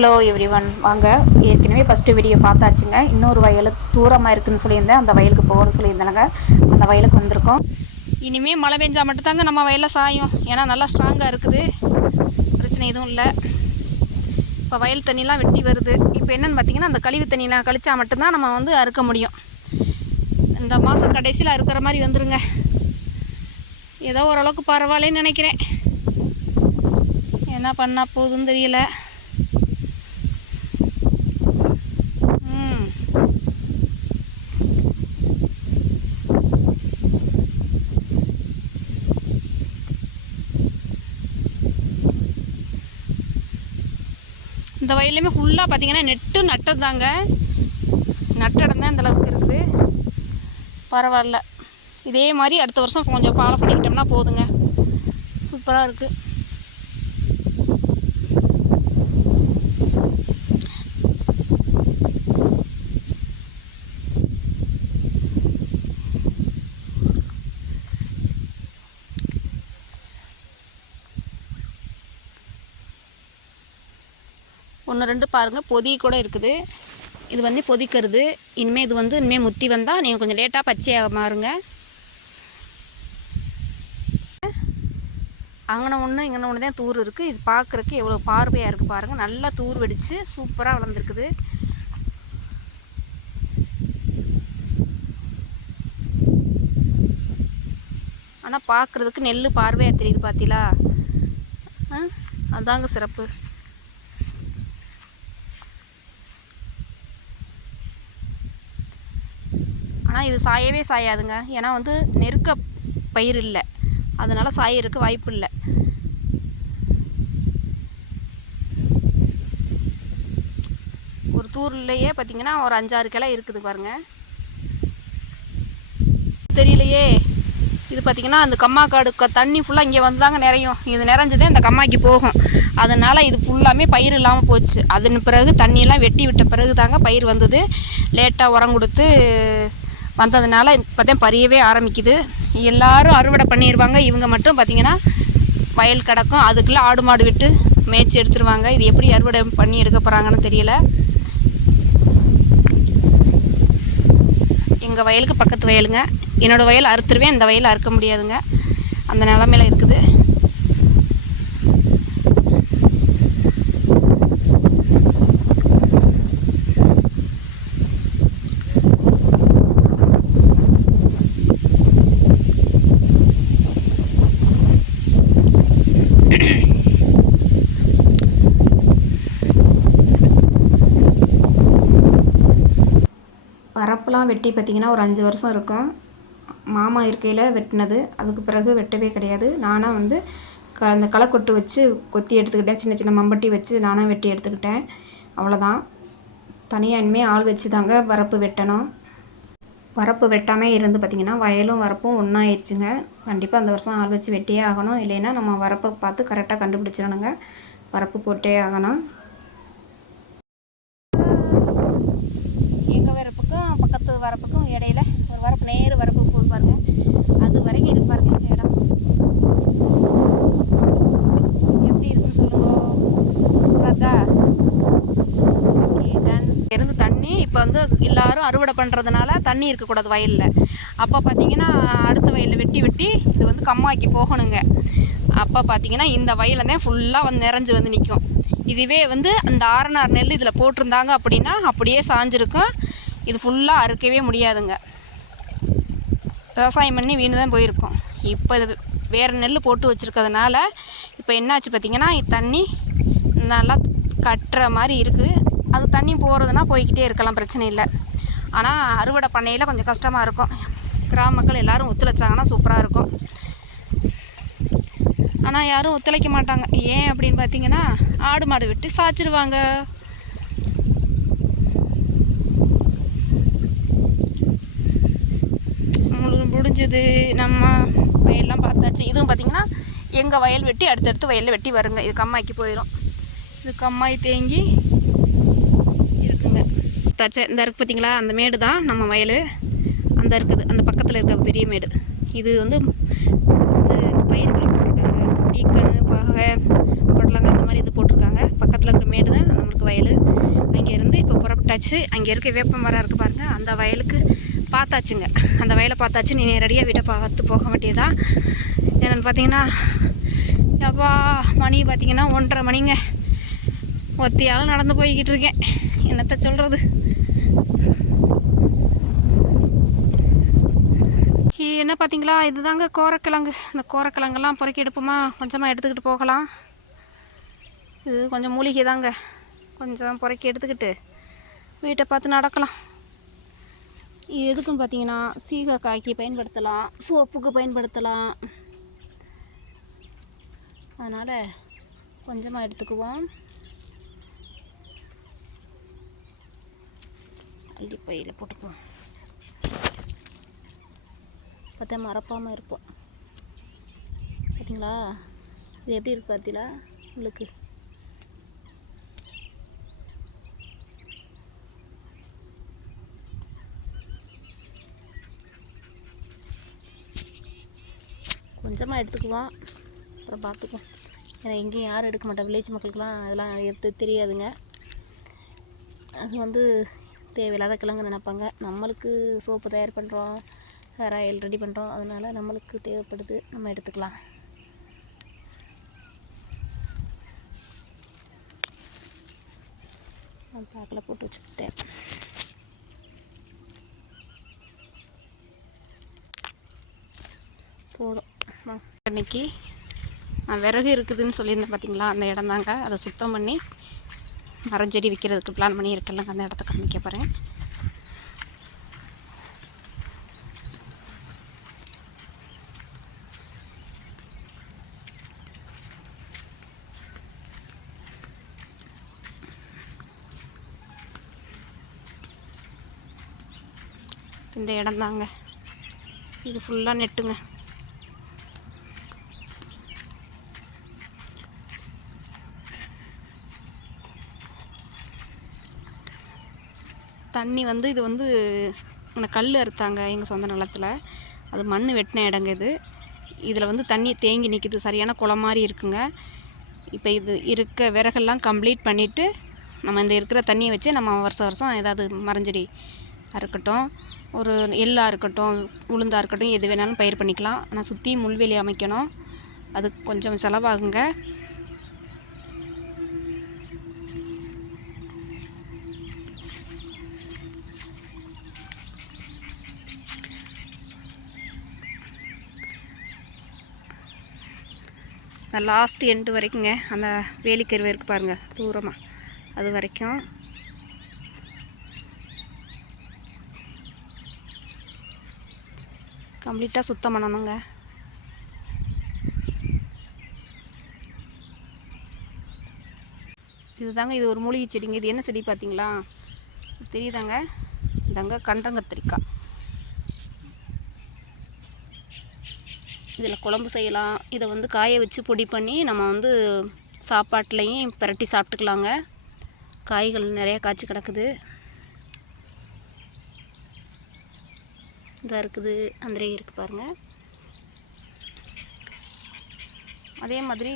Hello everyone, வாங்க. ஏற்கனவே first video பார்த்தாச்சுங்க. இன்னொரு வயல் தூரமாக இருக்குதுன்னு சொல்லியிருந்தேன். அந்த வயலுக்கு போகணும்னு சொல்லியிருந்தேங்க. அந்த வயலுக்கு வந்திருக்கோம். இனிமேல் மழை பெஞ்சால் மட்டும்தாங்க நம்ம வயலில் சாயும். ஏன்னா நல்லா ஸ்ட்ராங்காக இருக்குது, பிரச்சனை எதுவும் இல்லை. இப்போ வயல் தண்ணிலாம் வெட்டி வருது. இப்போ என்னென்னு பார்த்தீங்கன்னா, அந்த கழிவு தண்ணிலாம் கழிச்சா மட்டும்தான் நம்ம வந்து அறுக்க முடியும். இந்த மாதம் கடைசியில் அறுக்கிற மாதிரி வந்துருங்க. ஏதோ ஓரளவுக்கு பரவாயில்லன்னு நினைக்கிறேன். என்ன பண்ணால் போகுதுன்னு தெரியல. இந்த வயல்லையுமே ஃபுல்லாக பார்த்தீங்கன்னா நட்டது தாங்க. நட்டடம் தான் இந்தளவுக்கு இருக்குது. பரவாயில்ல, இதே மாதிரி அடுத்த வருஷம் கொஞ்சம் ஃபாலோ பண்ணிக்கிட்டோம்னா போதுங்க. சூப்பராக இருக்குது. ஒன்று ரெண்டு பாருங்கள், பொதி கூட இருக்குது. இது வந்து பொதிக்கிறது. இனிமேல் இது வந்து இனிமேல் முத்தி வந்தால் நீங்கள் கொஞ்சம் லேட்டாக பச்சையாக மாறுங்க. அங்கன ஒன்று இங்கன ஒன்று தான் தூர் இருக்குது. இது பார்க்குறக்கு எவ்வளோ பார்வையாக இருக்குது பாருங்கள். நல்லா தூர் வெடித்து சூப்பராக வளர்ந்துருக்குது. ஆனால் பார்க்குறதுக்கு நெல் பார்வையாக தெரியுது, பார்த்தீங்களா? அதாங்க சிறப்பு. ஆனால் இது சாயவே சாயாதுங்க. ஏன்னா வந்து நெருக்க பயிர் இல்லை, அதனால் சாயறதுக்கு வாய்ப்பு இல்லை. ஒரு தூர்லேயே பார்த்திங்கன்னா ஒரு 5-6 கிளை இருக்குது பாருங்கள். தெரியலையே. இது பார்த்திங்கன்னா அந்த கம்மாக்காடு தண்ணி ஃபுல்லாக இங்கே வந்து தாங்க நிறையும். இது நிறைஞ்சதே இந்த கம்மாய்க்கு போகும். அதனால் இது ஃபுல்லாமே பயிர் இல்லாமல் போச்சு. அதன் பிறகு தண்ணியெல்லாம் வெட்டி விட்ட பிறகு தாங்க பயிர் வந்தது. லேட்டாக உரம் கொடுத்து வந்ததுனால இப்போ தான் பறியவே ஆரம்பிக்குது. எல்லோரும் அறுவடை பண்ணிடுவாங்க. இவங்க மட்டும் பார்த்திங்கன்னா வயல் கிடக்கும். அதுக்குள்ளே ஆடு மாடு விட்டு மேய்ச்சி எடுத்துருவாங்க. இது எப்படி அறுவடை பண்ணி எடுக்க போகிறாங்கன்னு தெரியல. எங்கள் வயலுக்கு பக்கத்து வயலுங்க. என்னோடய வயல் அறுத்துருவேன், இந்த வயல் அறுக்க முடியாதுங்க. அந்த நிலமையில இருக்குது. வரப்புலாம் வெட்டி பார்த்திங்கன்னா ஒரு 5 வருஷம் இருக்கும். மாமா இருக்கையில் வெட்டினது. அதுக்கு பிறகு வெட்டவே கிடையாது. நானாக வந்து அந்த களைக்கொட்டு வச்சு கொத்தி எடுத்துக்கிட்டேன். சின்ன சின்ன மம்பட்டி வச்சு நானாக வெட்டி எடுத்துக்கிட்டேன். அவ்வளோதான். தனியாக இனிமேல் ஆள் வச்சு தாங்க வரப்பு வெட்டணும். வரப்பு வெட்டாமல் இருந்து பார்த்திங்கன்னா வயலும் வரப்பும் ஒன்றாயிருச்சுங்க. கண்டிப்பாக அந்த வருஷம் ஆள் வச்சு வெட்டியே ஆகணும். இல்லைன்னா நம்ம வரப்பை பார்த்து கரெக்டாக கண்டுபிடிச்சிடணுங்க. வரப்பு போட்டே ஆகணும். எங்கள் வரப்புக்கும் பக்கத்து வரப்புக்கும் இடையில ஒரு வரப்பு நேரு வரப்பு போய் பாருங்க. அது வரைக்கும் இருக்கு பாருங்க. இந்த இடம் எப்படி இருக்குன்னு சொல்லுங்க. இருந்து தண்ணி இப்போ வந்து எல்லாரும் அறுவடை பண்ணுறதுனால தண்ணி இருக்கக்கூடாது வயலில். அப்போ பார்த்தீங்கன்னா அடுத்த வயலில் வெட்டி இது வந்து கம்மாய்க்கு போகணுங்க. அப்போ பார்த்தீங்கன்னா இந்த வயலை தான் ஃபுல்லாக வந்து நிறைஞ்சு வந்து நிற்கும். இதுவே வந்து அந்த ஆரநார் நெல் இதில் போட்டிருந்தாங்க அப்படின்னா அப்படியே சாஞ்சிருக்கும். இது ஃபுல்லாக அறுக்கவே முடியாதுங்க. விவசாயம் பண்ணி வீணு தான் போயிருக்கும். இப்போ இது வேறு நெல் போட்டு வச்சுருக்கிறதுனால இப்போ என்னாச்சு பார்த்திங்கன்னா தண்ணி நல்லா கட்டுற மாதிரி இருக்குது. அது தண்ணி போகிறதுனா போய்கிட்டே இருக்கலாம், பிரச்சனை இல்லை. ஆனால் அறுவடை பண்ணையில் கொஞ்சம் கஷ்டமாக இருக்கும். கிராம மக்கள் எல்லோரும் ஒத்துழைச்சாங்கன்னா சூப்பராக இருக்கும். ஆனால் யாரும் ஒத்துழைக்க மாட்டாங்க. ஏன் அப்படின்னு பார்த்தீங்கன்னா ஆடு மாடு விட்டு சாய்ச்சிடுவாங்க. முடிஞ்சது. நம்ம வயல்லாம் பார்த்தாச்சு. இதுவும் பார்த்திங்கன்னா எங்கள் வயல் வெட்டி அடுத்தடுத்து வயலில் வெட்டி வருங்க. இது கம்மாய்க்கு போயிடும். இது கம்மாய் தேங்கி இருக்குங்க. தாச்சா இந்த இருக்குது பார்த்திங்களா, அந்த மேடு தான் நம்ம வயல். அந்த இருக்குது அந்த பக்கத்தில் இருக்க பெரிய மேடு. இது வந்து பயிர்கள் போட்டிருக்காங்க. பீக்கணு, பாகை, பொடலங்காய், இந்த மாதிரி இது போட்டிருக்காங்க. பக்கத்தில் இருக்கிற மேடு தான் நம்மளுக்கு வயல். விட்டாச்சு. அங்கே இருக்க வேப்ப மரம் இருக்குது பாருங்கள், அந்த வயலுக்கு பார்த்தாச்சுங்க. அந்த வயலை பார்த்தாச்சு. நீ நேரடியாக வீட்டை பார்த்து போக வேண்டியதா. என்னென்னு பார்த்தீங்கன்னா எப்பா மணி பார்த்தீங்கன்னா 1:30 மணிங்க. ஒத்தியால் நடந்து போய்கிட்டு இருக்கேன். என்னத்தை சொல்கிறது. என்ன பார்த்தீங்களா, இதுதாங்க கோரக்கிழங்கு. இந்த கோரக்கிழங்கெல்லாம் பொறுக்கி எடுப்போமா, கொஞ்சமாக எடுத்துக்கிட்டு போகலாம். இது கொஞ்சம் மூலிகை தாங்க, கொஞ்சம் பொறுக்கி எடுத்துக்கிட்டு வீட்டை பார்த்து நடக்கலாம். இது எதுக்குன்னு பார்த்தீங்கன்னா சீகக்காய்க்கு பயன்படுத்தலாம், சோப்புக்கு பயன்படுத்தலாம். அதனால் கொஞ்சமாக எடுத்துக்குவோம். அள்ளி பையில் போட்டுக்குவோம், பார்த்தா மறப்பாமல் இருப்போம். பார்த்தீங்களா இது எப்படி இருக்குது பார்த்தீங்களா உங்களுக்கு. கொஞ்சமாக எடுத்துக்குவோம், அப்புறம் பார்த்துக்குவோம். ஏன்னா எங்கேயும் யாரும் எடுக்க மாட்டோம். வில்லேஜ் மக்களுக்கெலாம் அதெல்லாம் எடுத்து தெரியாதுங்க. அது தேவையில்லாத கிழங்கு நினைப்பாங்க. நம்மளுக்கு சோப்பு தயார் பண்ணுறோம், ஹேர் ஆயில் ரெடி பண்ணுறோம், அதனால் நம்மளுக்கு தேவைப்படுது, நம்ம எடுத்துக்கலாம். நான் பாக்கில் போட்டு வச்சுக்கிட்டேன். போதும். அன்றைக்கி விறகு இருக்குதுன்னு சொல்லியிருந்தேன் பார்த்தீங்களா, அந்த இடம் தாங்க. அதை சுத்தம் பண்ணி மரஞ்செடி விற்கிறதுக்கு பிளான் பண்ணி இருக்கலங்க. அந்த இடத்த காமிக்க போகிறேன். இந்த இடம் தாங்க. இது ஃபுல்லாக நெட்டுங்க. தண்ணி இது இந்த கல் அறுத்தாங்க எங்கள் சொந்த நிலத்தில். அது மண் வெட்டின இடங்க இது. இதில் தண்ணி தேங்கி நிற்கிது, சரியான குளம் மாதிரி இருக்குங்க. இப்போ இது இருக்க விறகெல்லாம் கம்ப்ளீட் பண்ணிவிட்டு நம்ம இந்த இருக்கிற தண்ணியை வச்சு நம்ம வருஷம் வருஷம் ஏதாவது மரஞ்செடி இருக்கட்டும், ஒரு எள்ளாக இருக்கட்டும், உளுந்தாக இருக்கட்டும், எது வேணாலும் பயிர் பண்ணிக்கலாம். ஆனால் சுற்றி முள்வேலி அமைக்கணும், அது கொஞ்சம் செலவாகுங்க. அந்த லாஸ்ட் எண்டு வரைக்குங்க, அந்த வேலிக்கருவை இருக்குது பாருங்கள் தூரமாக, அது வரைக்கும் கம்ப்ளீட்டாக சுத்தம் பண்ணணுங்க. இதுதாங்க, இது ஒரு மூலிகை செடிங்க. இது என்ன செடி பார்த்தீங்களா, தெரியுதாங்க? இதாங்க கண்டங்கத்திரிக்காய். இதில் குழம்பு செய்யலாம். இதை காய வச்சு பொடி பண்ணி நம்ம சாப்பாட்லேயும் பிரட்டி சாப்பிட்டுக்கலாங்க. காய்கள் நிறையா காய்ச்சி கிடக்குது. இதாக இருக்குது, அந்தரே இருக்குது பாருங்கள். அதே மாதிரி